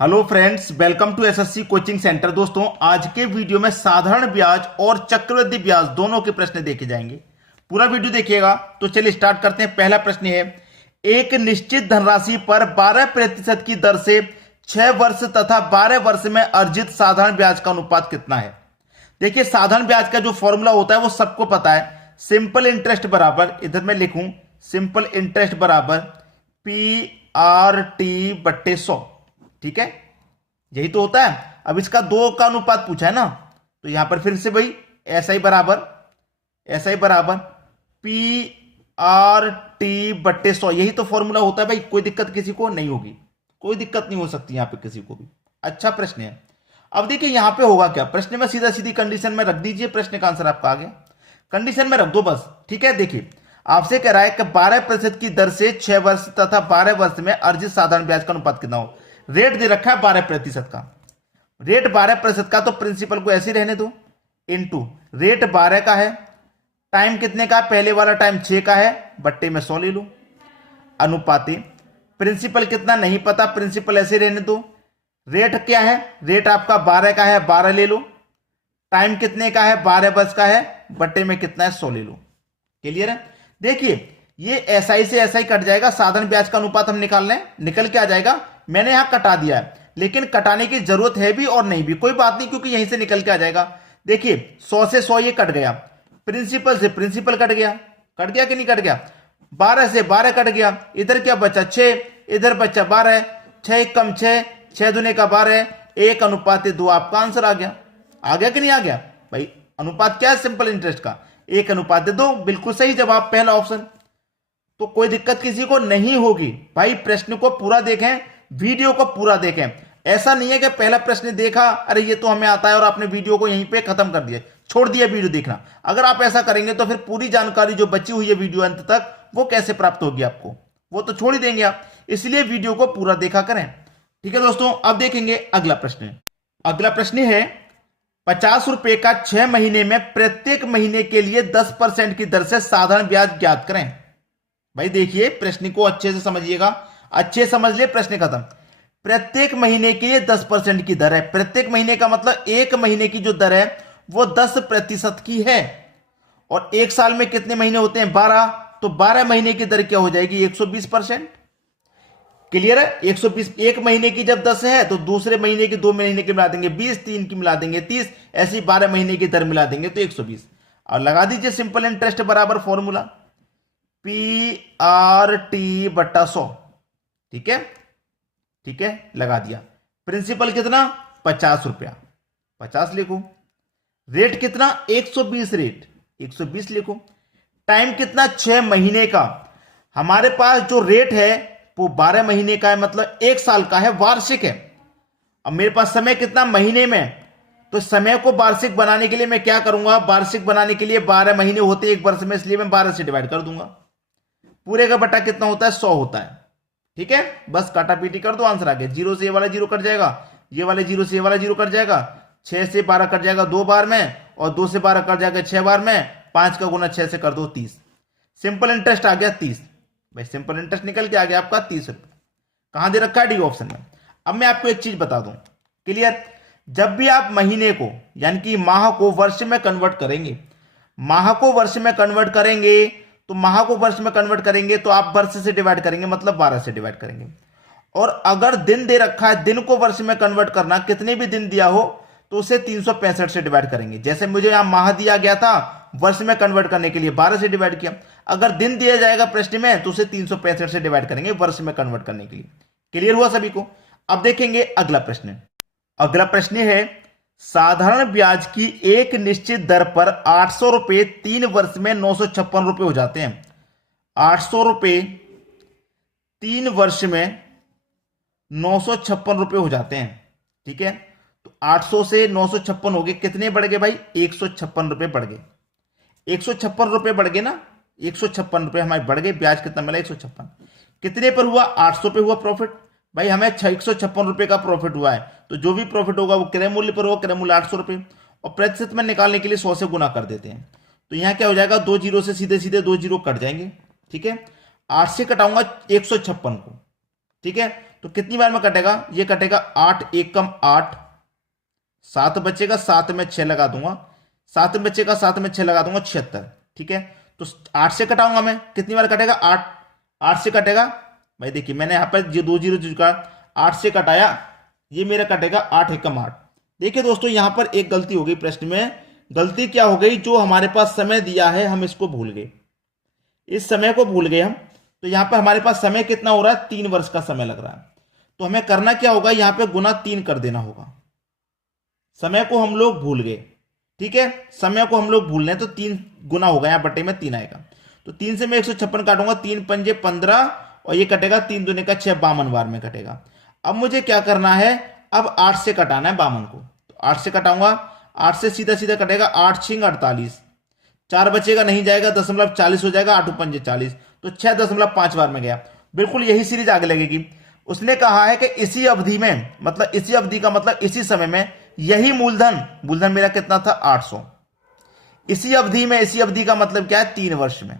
Hello friends, welcome to SSC coaching centre. दोस्तों, आज के वीडियो में साधारण ब्याज और चक्रवृद्धि ब्याज दोनों के प्रश्न देखे जाएंगे। पूरा वीडियो देखिएगा। तो चलिए स्टार्ट करते हैं। पहला प्रश्न है, एक निश्चित धनराशि पर 12% की दर से 6 वर्ष तथा 12 वर्ष में अर्जित साधारण ब्याज का अनुपात कितना है। देखिए, साधारण ब्याज का जो फॉर्मूला होता है वो सबको पता है। सिंपल इंटरेस्ट बराबर, इधर मैं लिखूं, सिंपल इंटरेस्ट बराबर PRT/100। ठीक है, यही तो होता है। अब इसका 2 का अनुपात पूछा है ना, तो यहां पर फिर से भाई SI बराबर PRT/100, यही तो फॉर्मूला होता है भाई। कोई दिक्कत किसी को नहीं होगी, कोई दिक्कत नहीं हो सकती यहां पे किसी को भी। अच्छा प्रश्न है। अब देखिए यहां पे होगा क्या, प्रश्न में सीधा सीधी कंडीशन में रख दीजिए, प्रश्न का आंसर आपका आ गया। कंडीशन में रख दो बस। ठीक है, देखिए आपसे कह रहा है कि 12% की दर से 6 वर्ष तथा 12 वर्ष में अर्जित साधारण ब्याज का अनुपात कितना हो। रेट दे रखा है 12% का, रेट 12% का, तो प्रिंसिपल को ऐसे रहने दो, इनटू रेट 12 का है, टाइम कितने का, पहले वाला टाइम 6 का है, बट्टे में 100 ले लो, अनुपाते प्रिंसिपल कितना नहीं पता, प्रिंसिपल ऐसे रहने दो। रेट क्या है, रेट आपका 12 का है, 12 ले लो, टाइम कितने का है, 12 वर्ष का है, बट्टे में कितना है, 100 ले लो। क्लियर है। देखिए ये SI से SI कट जाएगा, साधारण ब्याज का अनुपात हम निकाल लें, निकल के आ जाएगा। मैंने यहां कटा दिया है, लेकिन कटाने की जरूरत है भी और नहीं भी, कोई बात नहीं, क्योंकि यहीं से निकल के आ जाएगा। देखिए 100 से 100 ये कट गया, प्रिंसिपल से प्रिंसिपल कट गया कि नहीं कट गया, 12 से 12 कट गया, इधर क्या बचा 6, इधर बचा 12, 6 कम 6, 6 दूने का 12, 1:2 आपका आंसर आ गया कि नहीं आ गया भाई। अनुपात क्या है सिंपल इंटरेस्ट का, 1:2। बिल्कुल सही जवाब, पहला ऑप्शन। तो कोई दिक्कत किसी को नहीं होगी भाई। प्रश्न को पूरा देखें, वीडियो को पूरा देखें। ऐसा नहीं है कि पहला प्रश्न देखा, अरे ये तो हमें आता है, और आपने वीडियो को यहीं पे खत्म कर दिया, छोड़ दिया वीडियो देखना। अगर आप ऐसा करेंगे तो फिर पूरी जानकारी जो बची हुई है वीडियो अंत तक, वो कैसे प्राप्त होगी आपको, वो तो छोड़ ही देंगे आप। इसलिए वीडियो को पूरा देखा करें। ठीक है दोस्तों, अब देखेंगे अगला प्रश्न। अगला प्रश्न है, 50 रुपए का 6 महीने में प्रत्येक महीने के लिए 10% की दर से साधारण ब्याज ज्ञात करें। भाई देखिए प्रश्न को अच्छे से समझिएगा, अच्छे समझ लिए, प्रश्न खत्म। प्रत्येक महीने के लिए 10% की दर है। प्रत्येक महीने का मतलब एक महीने की जो दर है वो 10% की है। और एक साल में कितने महीने होते हैं, 12, तो 12 महीने की दर क्या हो जाएगी, 120%। क्लियर है। 120, एक महीने की जब 10 है तो दूसरे महीने की 2 महीने की मिला देंगे 20, 3 की मिला देंगे 30, ऐसी 12 महीने की दर मिला देंगे तो 120। और लगा दीजिए सिंपल इंटरेस्ट बराबर फॉर्मूला PRT/100। ठीक है, ठीक है, लगा दिया। प्रिंसिपल कितना, 50 रुपया, 50 लिखो। रेट कितना, 120, रेट 120 लिखो। टाइम कितना, 6 महीने का। हमारे पास जो रेट है वो 12 महीने का है, मतलब 1 साल का है, वार्षिक है। अब मेरे पास समय कितना, महीने में, तो समय को वार्षिक बनाने के लिए मैं क्या करूंगा, वार्षिक बनाने के लिए 12 महीने होते हैं एक वर्ष में, इसलिए मैं 12 से डिवाइड कर दूंगा। पूरे का बटा कितना होता है, 100 होता है। ठीक है, बस काटा पीटी कर दो, आंसर आ गया। 0 से ये वाला 0 कट जाएगा, ये वाले 0 से ये वाला 0 कट जाएगा, 6 से 12 कट जाएगा 2 बार में, और 2 से 12 कट जाएगा 6 बार में, 5 का गुना 6 से कर दो 30। सिंपल इंटरेस्ट आ गया 30। भाई सिंपल इंटरेस्ट निकल के आ गया आपका 30 रुपये। कहां दे रखा है, डी ऑप्शन में। अब मैं आपको एक चीज बता दूं, क्लियर। जब भी आप महीने को यानी कि माह को वर्ष में कन्वर्ट करेंगे, माह को वर्ष में कन्वर्ट करेंगे, तो माह को वर्ष में कन्वर्ट करेंगे तो आप वर्ष से डिवाइड करेंगे, मतलब 12 से डिवाइड करेंगे। और अगर दिन दे रखा है, दिन को वर्ष में कन्वर्ट करना, कितने भी दिन दिया हो तो उसे 365 से डिवाइड करेंगे। जैसे मुझे यहां माह दिया गया था, वर्ष में कन्वर्ट करने के लिए 12 से डिवाइड किया। अगर दिन दिया जाएगा प्रश्न में तो उसे 365 से डिवाइड करेंगे वर्ष में कन्वर्ट करने के लिए। क्लियर हुआ सभी को। अब देखेंगे अगला प्रश्न। अगला प्रश्न है, साधारण ब्याज की एक निश्चित दर पर 800 रुपए 3 वर्ष में 956 रुपए हो जाते हैं। 800 रुपए 3 वर्ष में 956 रुपए हो जाते हैं। ठीक है, तो 800 से 956 हो गए, कितने बढ़ गए भाई, 156 रुपए बढ़ गए। 156 रुपए बढ़ गए ना, 156 रुपए हमारे बढ़ गए। ब्याज कितना मिला, 156। कितने पर हुआ, 800 पे हुआ प्रॉफिट। भाई हमें 156 रुपए का प्रॉफिट हुआ है, तो जो भी प्रॉफिट होगा वो क्रय मूल्य पर होगा, क्रय मूल्य 800 रुपए। और प्रतिशत में निकालने के लिए 100 से गुना कर देते हैं, तो यहां क्या हो जाएगा, 2 जीरो से सीधे सीधे 2 जीरो कट जाएंगे। ठीक है, 8 से कटाऊंगा 156 को। ठीक है, तो कितनी बार में कटेगा, ये कटेगा 8 एकम 8, 7 बचेगा, 7 में 6 लगा दूंगा, 7 बचेगा, 7 में 6 लगा दूंगा, 76। ठीक है, तो 8 से कटाऊंगा मैं, कितनी बार कटेगा 8, 8 से कटेगा भाई, देखिए मैंने यहाँ पर जो 2 जीरो चुका 8 से कटाया, ये मेरा कटेगा 8 एकम 8। देखिए दोस्तों यहां पर एक गलती हो गई प्रश्न में। गलती क्या हो गई, जो हमारे पास समय दिया है हम इसको भूल गए, इस समय को भूल गए हम। तो यहां पर हमारे पास समय कितना हो रहा है, 3 वर्ष का समय लग रहा है। तो हमें करना क्या होगा, यहां पे गुना 3 कर देना होगा। समय को हम लोग भूल गए, ठीक है, समय को हम लोग भूल रहे हैं, तो 3 गुना होगा, यहां बटे में 3 आएगा। तो 3 से मैं 156 काटूंगा, 3 पंजे 15 और ये कटेगा 3 दूने का 6, 52 बार में कटेगा। अब मुझे क्या करना है, अब 8 से कटाना है 52 को। तो 8 से कटाऊंगा, 8 से सीधा सीधा कटेगा, 8 छिंग 48, 4 बचेगा नहीं जाएगा, 0.40 हो जाएगा, 8 पंजे 40, तो 6.5 बार में गया। बिल्कुल यही सीरीज आगे लगेगी। उसने कहा है कि इसी अवधि में, मतलब इसी अवधि का मतलब इसी समय में यही मूलधन मेरा कितना था 800। इसी अवधि में, इसी अवधि का मतलब क्या है, 3 वर्ष में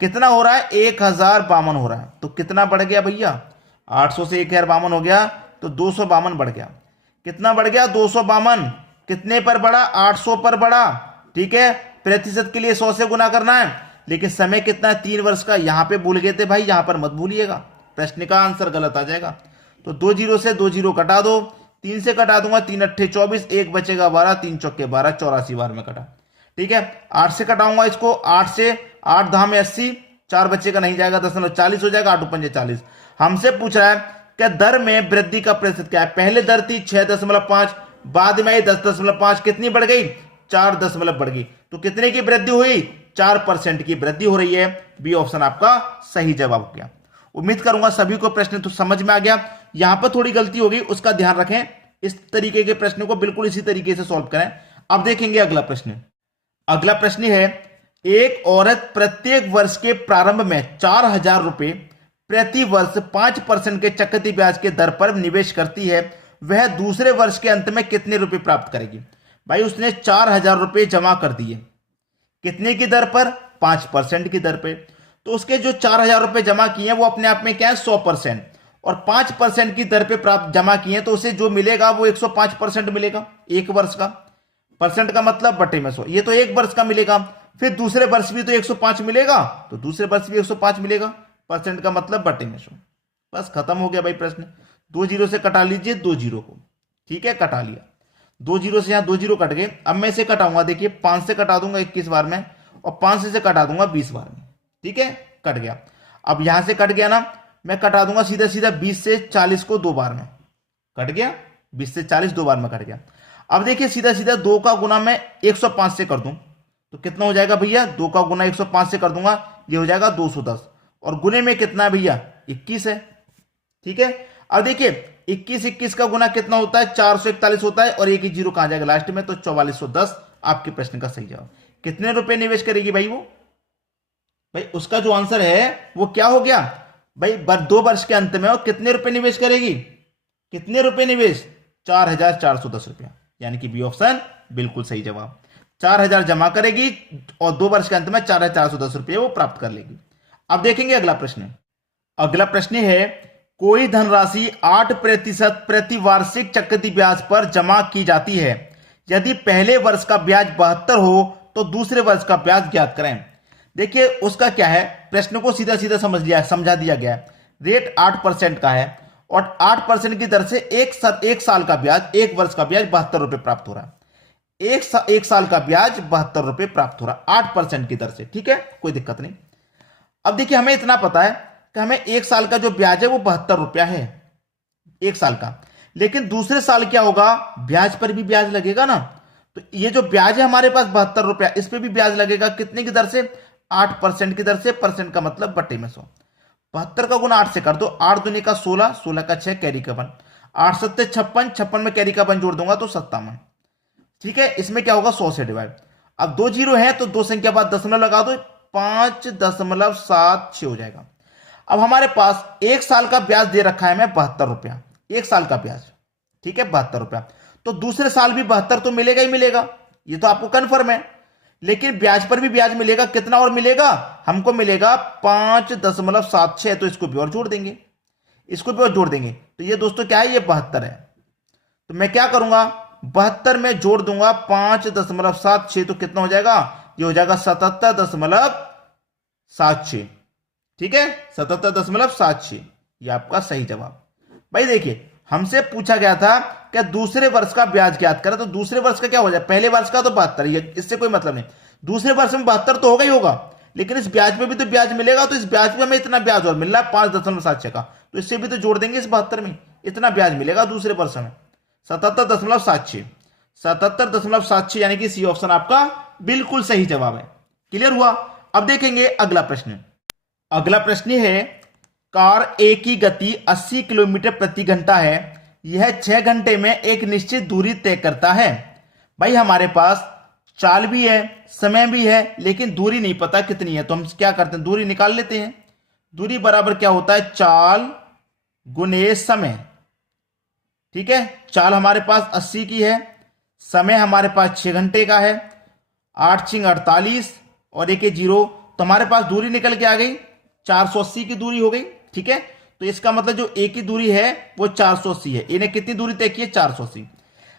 कितना हो रहा है, 1052 हो रहा है। तो कितना बढ़ गया भैया, 800 से 1052 हो गया, तो 252 बढ़ गया। कितना बढ़ गया, 252। कितने पर बढ़ा, 800 पर बढ़ा। ठीक है, प्रतिशत के लिए 100 से गुना करना है, लेकिन समय कितना है, 3 वर्ष का। यहां पे भूल गए थे भाई, यहां पर मत भूलिएगा, प्रश्न का आंसर गलत आ जाएगा। तो 2 जीरो से 2 जीरो कटा दो, 3 से कटा दूंगा, 3 अट्ठे 24, 1 बचेगा 12, 3 चौके 12, 84 बार में कटा। ठीक है, 8 से कटाऊंगा इसको, 8 से 8 धाम में 80, 4 बचेगा नहीं जाएगा, 0.40 हो जाएगा, 8 पंजे 40। हमसे पूछ रहा है कि दर में वृद्धि का प्रतिशत क्या है। पहले दर थी 6.5, बाद में 10.5, कितनी बढ़ गई, 4 बढ़ गई। तो कितने की वृद्धि हुई, 4% की वृद्धि हो रही है। बी ऑप्शन आपका सही जवाब हो गया। उम्मीद करूंगा सभी को प्रश्न तो समझ में आ गया। यहां पर थोड़ी गलती होगी, उसका ध्यान रखें। इस तरीके के प्रश्न को बिल्कुल इसी तरीके से सॉल्व करें। अब देखेंगे अगला प्रश्न। अगला प्रश्न है, एक औरत प्रत्येक वर्ष के प्रारंभ में 4000 रुपए प्रति वर्ष 5% के चक्रवृद्धि ब्याज के दर पर निवेश करती है, वह दूसरे वर्ष के अंत में कितने रुपए प्राप्त करेगी। भाई उसने 4000 रुपए जमा कर दिए, कितने की दर पर, 5% की दर पे। तो उसके जो 4000 रुपए जमा किए हैं वो अपने आप में क्या है, 100%, और 5% की दर पे प्राप्त जमा किए हैं, तो उसे जो मिलेगा वो 105% मिलेगा एक वर्ष का। परसेंट का मतलब बटे में 100, ये तो एक वर्ष का मिलेगा। फिर दूसरे वर्ष भी तो 105 मिलेगा, तो दूसरे वर्ष भी 105 मिलेगा, परसेंट का मतलब बटे में 100। बस खत्म हो गया भाई प्रश्न। 2 जीरो से कटा लीजिए 2 जीरो को, ठीक है, कटा लिया। 2 जीरो से यहां 2 जीरो कट गए। अब मैं इसे कटाऊंगा, देखिए 5 से कटा दूंगा 21 बार में, और 5 से कटा दूंगा 20 बार में, ठीक है, कट गया। अब यहां से कट गया ना, मैं कटा दूंगा सीधा सीधा 20 से 40 को 2 बार में, कट गया, 20 से 40 2 बार में कट गया। अब देखिए सीधा सीधा 2 का गुना मैं 105 से कर दूं तो कितना हो जाएगा भैया, 2 का गुना 105 से कर दूंगा, ये हो जाएगा 210, और गुने में कितना है भैया, 21 है। ठीक है, अब देखिए 21 का गुना कितना होता है, 441 होता है, और एक ही जीरो कहां जाएगा लास्ट में, तो 4410 आपके प्रश्न का सही जवाब। कितने रुपए निवेश करेगी भाई वो, भाई उसका जो आंसर है वो क्या हो गया भाई, 2 वर्ष के अंत में वो कितने रुपए निवेश करेगी, कितने रुपए निवेश, 4410 रुपया, यानी कि बी ऑप्शन बिल्कुल सही जवाब। 4000 जमा करेगी और 2 वर्ष के अंत में 4410 रुपये वो प्राप्त कर लेगी। अब देखेंगे अगला प्रश्न। अगला प्रश्न है, कोई धनराशि 8% प्रति वार्षिक चक्रवृद्धि ब्याज पर जमा की जाती है, यदि पहले वर्ष का ब्याज 72 हो तो दूसरे वर्ष का ब्याज ज्ञात करें। देखिए उसका क्या है, प्रश्न को सीधा सीधा समझा दिया गया है। रेट 8% का है और 8% की दर से एक साल का ब्याज, एक वर्ष का ब्याज 72 रुपये प्राप्त हो रहा है। एक साल का ब्याज 72 रुपये प्राप्त हो रहा है 8% की दर से, ठीक है, कोई दिक्कत नहीं। अब देखिए हमें इतना पता है कि हमें एक साल का जो ब्याज है वो 72 रुपया है एक साल का, लेकिन दूसरे साल क्या होगा, ब्याज पर भी ब्याज लगेगा ना। तो ये जो ब्याज है हमारे पास 72 रुपया, इस पर भी ब्याज लगेगा, कितने की दर से, 8% की दर से, परसेंट का मतलब बटे में 100। 72 का गुना 8 से कर दो, 8 दूनी का 16, 16 का 6 कैरी का 1, 8 सत्ते 56, 56 में कैरी का 1 जोड़ दूंगा तो 57। ठीक है, इसमें क्या होगा, 100 से डिवाइड। अब 2 जीरो है तो 2 संख्या बाद दशमलव लगा दो, 5.76 हो जाएगा। अब हमारे पास एक साल का ब्याज दे रखा है मैं 72 रुपया, एक साल का ब्याज, ठीक है, 72 रुपया। तो दूसरे साल भी 72 तो मिलेगा ही मिलेगा, ये तो आपको कंफर्म है। लेकिन ब्याज पर भी ब्याज मिलेगा, कितना और मिलेगा, हमको मिलेगा 5.76, तो इसको भी और जोड़ देंगे। इसको भी और जोड़ देंगे तो ये दोस्तों क्या है, ये 72 है। तो मैं क्या करूंगा, 72 में जोड़ दूंगा 5.76, तो कितना हो जाएगा, ये हो जाएगा 77.76। ठीक है, 77.76, ये आपका सही जवाब। भाई देखिए हमसे पूछा गया था कि दूसरे वर्ष का ब्याज ज्ञात करें, तो दूसरे वर्ष का क्या हो जाए, पहले वर्ष का तो 72, ये इससे कोई मतलब नहीं। दूसरे वर्ष में 72 तो होगा ही होगा, लेकिन इस ब्याज में भी तो ब्याज मिलेगा, तो इस ब्याज में हमें इतना ब्याज और मिल रहा है 5.76 का, तो इससे भी तो जोड़ देंगे इस 72 में, इतना ब्याज मिलेगा दूसरे वर्ष में 77.76। 77.76 यानी कि सी ऑप्शन आपका बिल्कुल सही जवाब है। क्लियर हुआ। अब देखेंगे अगला प्रश्न। अगला प्रश्न है, कार ए की गति 80 किलोमीटर प्रति घंटा है, यह 6 घंटे में एक निश्चित दूरी तय करता है। भाई हमारे पास चाल भी है, समय भी है, लेकिन दूरी नहीं पता कितनी है, तो हम क्या करते हैं, दूरी निकाल लेते हैं। दूरी बराबर क्या होता है, चाल गुने समय। ठीक है, चाल हमारे पास 80 की है, समय हमारे पास 6 घंटे का है, 8 6 48 और 1 0, तो हमारे पास दूरी निकल के आ गई 480 की दूरी हो गई। ठीक है, तो इसका मतलब जो ए की दूरी है वो 480 है, ए ने कितनी दूरी तय की है, 480।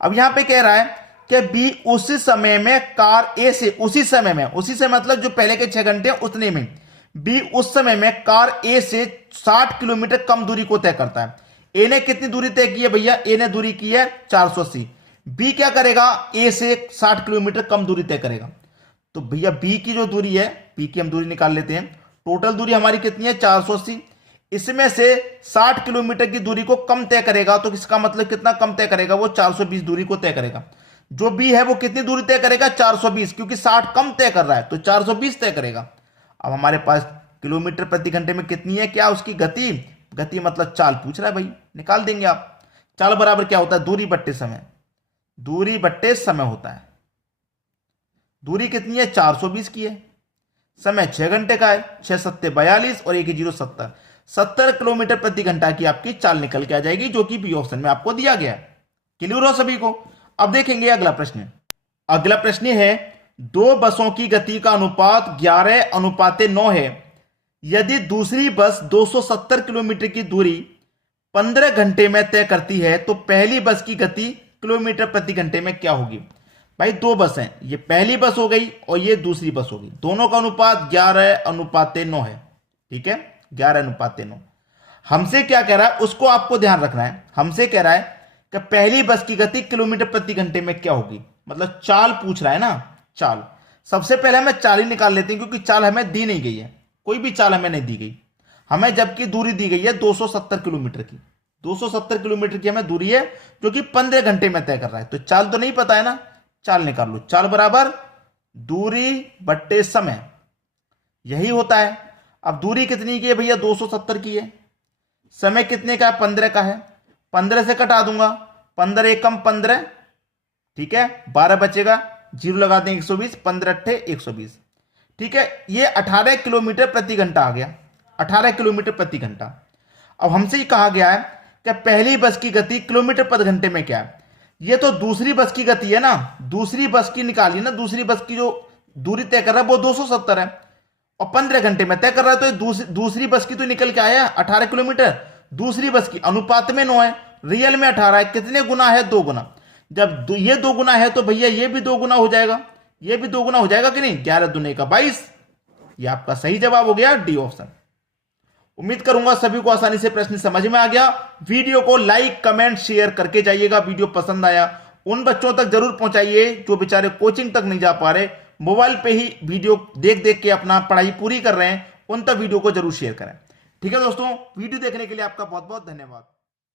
अब यहां पे कह रहा है कि बी उसी समय में कार ए से, उसी समय में, उसी समय मतलब जो पहले के 6 घंटे उतने में, बी उस समय में कार ए से 60 किलोमीटर कम दूरी को तय करता है। ए ने कितनी दूरी तय की है भैया, ए ने दूरी की है 480, बी क्या करेगा, ए से 60 किलोमीटर कम दूरी तय करेगा। तो भैया बी की जो दूरी है, बी की हम दूरी निकाल लेते हैं, टोटल दूरी हमारी कितनी है 480, इसमें से 60 किलोमीटर की दूरी को कम तय करेगा, तो इसका मतलब कितना कम तय करेगा, वो 420 दूरी को तय करेगा। जो बी है वो कितनी दूरी तय करेगा, 420, क्योंकि 60 कम तय कर रहा है तो 420 तय करेगा। अब हमारे पास किलोमीटर प्रति घंटे में कितनी है, क्या उसकी गति, गति मतलब चाल पूछ रहा है भाई, निकाल देंगे आप। चाल बराबर क्या होता है, दूरी बट्टे समय, दूरी बट्टे समय होता है। दूरी कितनी है, 420 की है, समय 6 घंटे का है, 6 7 42 और 1 0 70, 70 किलोमीटर प्रति घंटा की आपकी चाल निकल के आ जाएगी, जो कि बी ऑप्शन में आपको दिया गया है। क्लियर हो सभी को। अब देखेंगे अगला प्रश्न। अगला प्रश्न है, 2 बसों की गति का अनुपात 11:9 है, यदि दूसरी बस 270 किलोमीटर की दूरी 15 घंटे में तय करती है, तो पहली बस की गति किलोमीटर प्रति घंटे में क्या होगी। भाई 2 बस हैं, ये पहली बस हो गई और ये दूसरी बस हो गई, दोनों का अनुपात 11:9 है। ठीक है, 11:9। हमसे क्या कह रहा है, उसको आपको ध्यान रखना है। हमसे कह रहा है कि पहली बस की गति किलोमीटर प्रति घंटे में क्या होगी, मतलब चाल पूछ रहा है ना, चाल। सबसे पहले हमें चाल ही निकाल लेते हैं, क्योंकि चाल हमें दी नहीं गई है, कोई भी चाल हमें नहीं दी गई, हमें जबकि दूरी दी गई है 270 किलोमीटर की, 270 किलोमीटर की हमें दूरी है, जो कि 15 घंटे में तय कर रहा है। तो चाल तो नहीं पता है ना, चाल निकाल लो। चाल बराबर दूरी बट्टे समय, यही होता है। अब दूरी कितनी की है भैया, 270 की है, समय कितने का है, 15 का है, 15 से कटा दूंगा, 15 एकम 15, ठीक है, 12 बचेगा, 0 लगा दें 120, 15 अट्ठे 120। ठीक है, ये 18 किलोमीटर प्रति घंटा आ गया, 18 किलोमीटर प्रति घंटा। अब हमसे ही कहा गया है कि पहली बस की गति किलोमीटर प्रति घंटे में क्या है, ये तो दूसरी बस की गति है ना, दूसरी बस की निकाली ना, दूसरी बस की जो दूरी तय कर रहा है वो 270 है और 15 घंटे में तय कर रहा है, तो दूसरी बस की तो निकल के आया 18 किलोमीटर, दूसरी बस की अनुपात में 9 है, रियल में 18 है, कितने गुना है, 2 गुना। जब ये 2 गुना है तो भैया ये भी 2 गुना हो जाएगा, ये भी 2 गुना हो जाएगा कि नहीं, 11 दूने का 22, ये आपका सही जवाब हो गया, डी ऑप्शन। उम्मीद करूंगा सभी को आसानी से प्रश्न समझ में आ गया। वीडियो को लाइक कमेंट शेयर करके जाइएगा, वीडियो पसंद आया उन बच्चों तक जरूर पहुंचाइए जो बेचारे कोचिंग तक नहीं जा पा रहे, मोबाइल पे ही वीडियो देख देख के अपना पढ़ाई पूरी कर रहे हैं, उन तक वीडियो को जरूर शेयर करें। ठीक है दोस्तों, वीडियो देखने के लिए आपका बहुत बहुत धन्यवाद।